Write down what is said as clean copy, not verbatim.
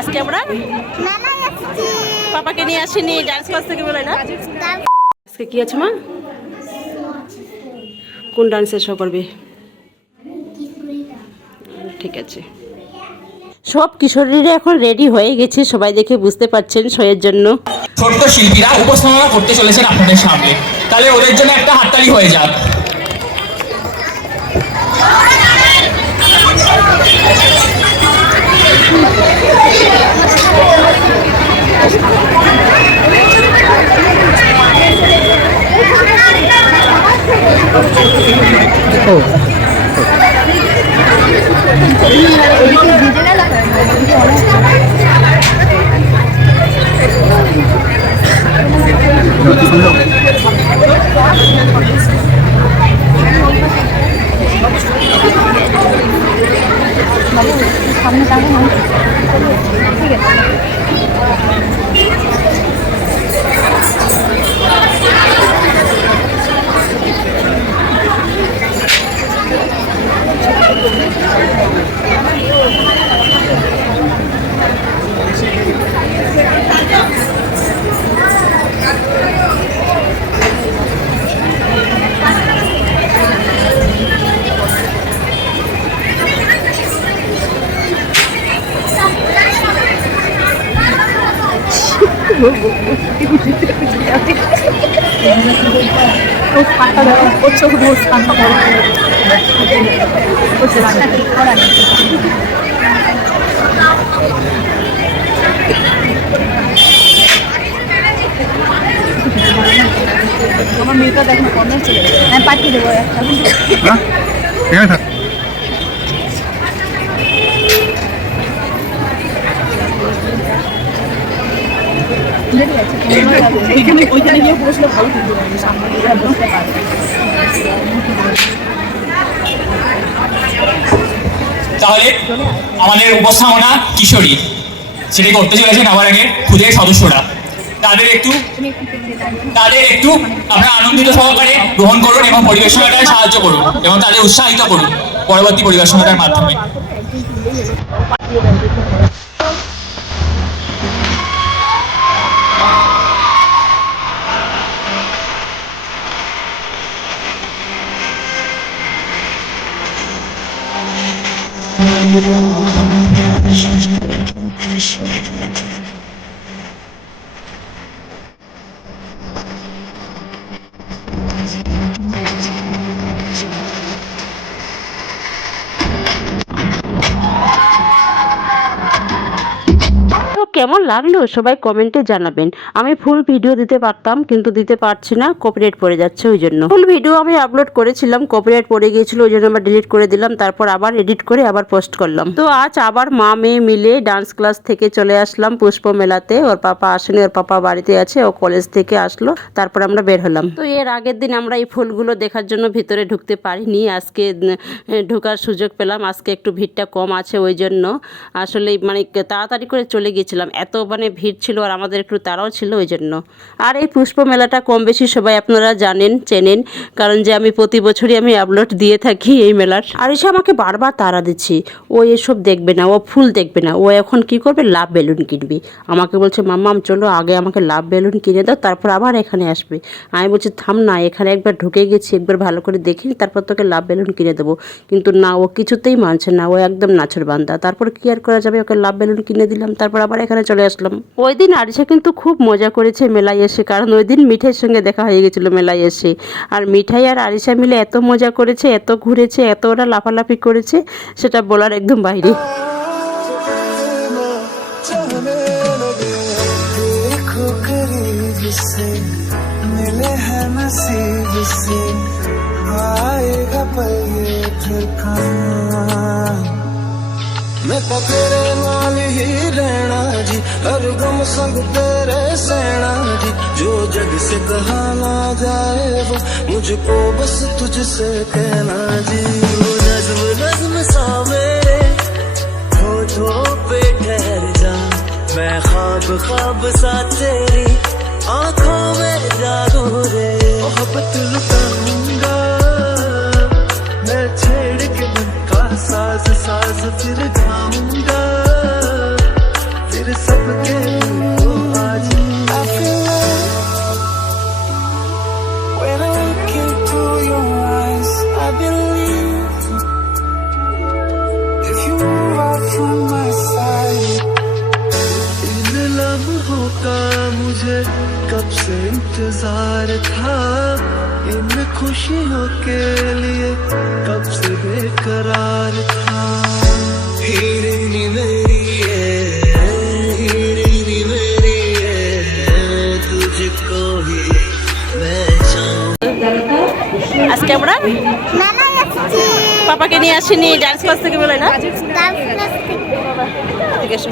আজকে আমরা পাপাকে নিয়ে আসিনি, ডান্স ক্লাস থেকে বলে না। আজকে কি আছে মা? কোন ডান্সের শো করবে? ঠিক আছে, সব কিশোরীরা এখন রেডি হয়ে গেছে, সবাই দেখে বুঝতে পারছেন শোয়ের জন্য। ছোট্ট শিল্পীরা উপস্থাপনা করতে চলেছেন আপনাদের সামনে, তাহলে ওদের জন্য একটা হাততালি হয়ে যাক। আমার মেয়েটা দেখুন কর্নার চলে গেছে, আমি পাঠিয়ে দেবো একটা। ওইখানে গিয়ে বসলে ভালো বসতে পারে। তাহলে আমাদের উপস্থাপনা কিশোরী সেটি করতে চলেছেন আমার আগে খুদের সদস্যরা। তাদের একটু আপনারা আনন্দিত সহকারে গ্রহণ করুন এবং পরিবেশনাটায় সাহায্য করুন এবং তাদের উৎসাহিত করুন পরবর্তী পরিবেশনাটার মাধ্যমে। কেমন লাগলো সবাই কমেন্টে জানাবেন। আমি ফুল ভিডিও দিতে পারতাম কিন্তু দিতে পারছি না, কপিরাইট পড়ে যাচ্ছে, ওই জন্য। ফুল ভিডিও আমি আপলোড করেছিলাম, কপিরাইট পড়ে গিয়েছিল, ওই জন্য আমরা ডিলিট করে দিলাম, তারপর আবার এডিট করে আবার পোস্ট করলাম। তো আজ আবার মা মেয়ে মিলে ডান্স ক্লাস থেকে চলে আসলাম পুষ্প মেলাতে। ওর পাপা আসেনি, ওর পাপা বাড়িতে আছে, ও কলেজ থেকে আসলো, তারপর আমরা বের হলাম। তো এর আগের দিন আমরা এই ফুলগুলো দেখার জন্য ভিতরে ঢুকতে পারিনি, আজকে ঢোকার সুযোগ পেলাম। আজকে একটু ভিড়টা কম আছে, ওই জন্য আসলে মানে তাড়াতাড়ি করে চলে গিয়েছিলাম, এত মানে ভিড় ছিল আর আমাদের একটু তাড়াও ছিল, ওই জন্য। আর এই পুষ্প মেলাটা কম বেশি সবাই আপনারা জানেন, চেনেন, কারণ যে আমি প্রতি বছরই আমি আপলোড দিয়ে থাকি এই মেলার। আর এসে আমাকে বারবার তাড়া দিচ্ছি, ও এসব দেখবে না, ও ফুল দেখবে না, ও এখন কি করবে, লাভ বেলুন কিনবে। আমাকে বলছে মাম্মাম চলো আগে আমাকে লাভ বেলুন কিনে দাও, তারপর আবার এখানে আসবে। আমি বলছি থাম না, এখানে একবার ঢুকে গেছি, একবার ভালো করে দেখিনি, তারপর তোকে লাভ বেলুন কিনে দেবো। কিন্তু না, ও কিছুতেই মানছে না, ও একদম নাছর বান্দা। তারপর কি আর করা যাবে, ওকে লাভ বেলুন কিনে দিলাম, তারপর আবার এখানে চলে আসলাম। ওই দিন আরিশা কিন্তু খুব মজা করেছে মেলায় এসে, কারণ ওই দিন মিঠাইয়ের সঙ্গে দেখা হয়ে গেছিল মেলায় এসে। আর মিঠাই আর আরিশা মিলে এত মজা করেছে, এত ঘুরেছে, এত ওরা লাফালাফি করেছে, সেটা বলার একদম বাইরে। मैं तो तेरे नाल ही रहना जी, हर गम संग तेरे सहना जी, जो जग से कहा ना जाए वो मुझको बस तुझसे कहना जी। वो नज़्म नज़्म सा मेरे होठों पे ठहर जा, मैं ख्वाब ख्वाब सा तेरी आँखों में जादू रे, मोहब्बत लुटाऊंगा मैं छेड़ के मन का साज साज फिर गाऊंगा, from my side. इन लम्हों का मुझे कब से इंतजार था, इन खुशियों के लिए कब से बेकरार था। हीरे मेरी है, हीरे मेरी है, तुझको ही मैं चाहूं। আজকে আমরা পাপাকে নিয়ে আসিনি ডান্স ক্লাস থেকে বলে না ডান্স ক্লাস থেকে ঠিক আছে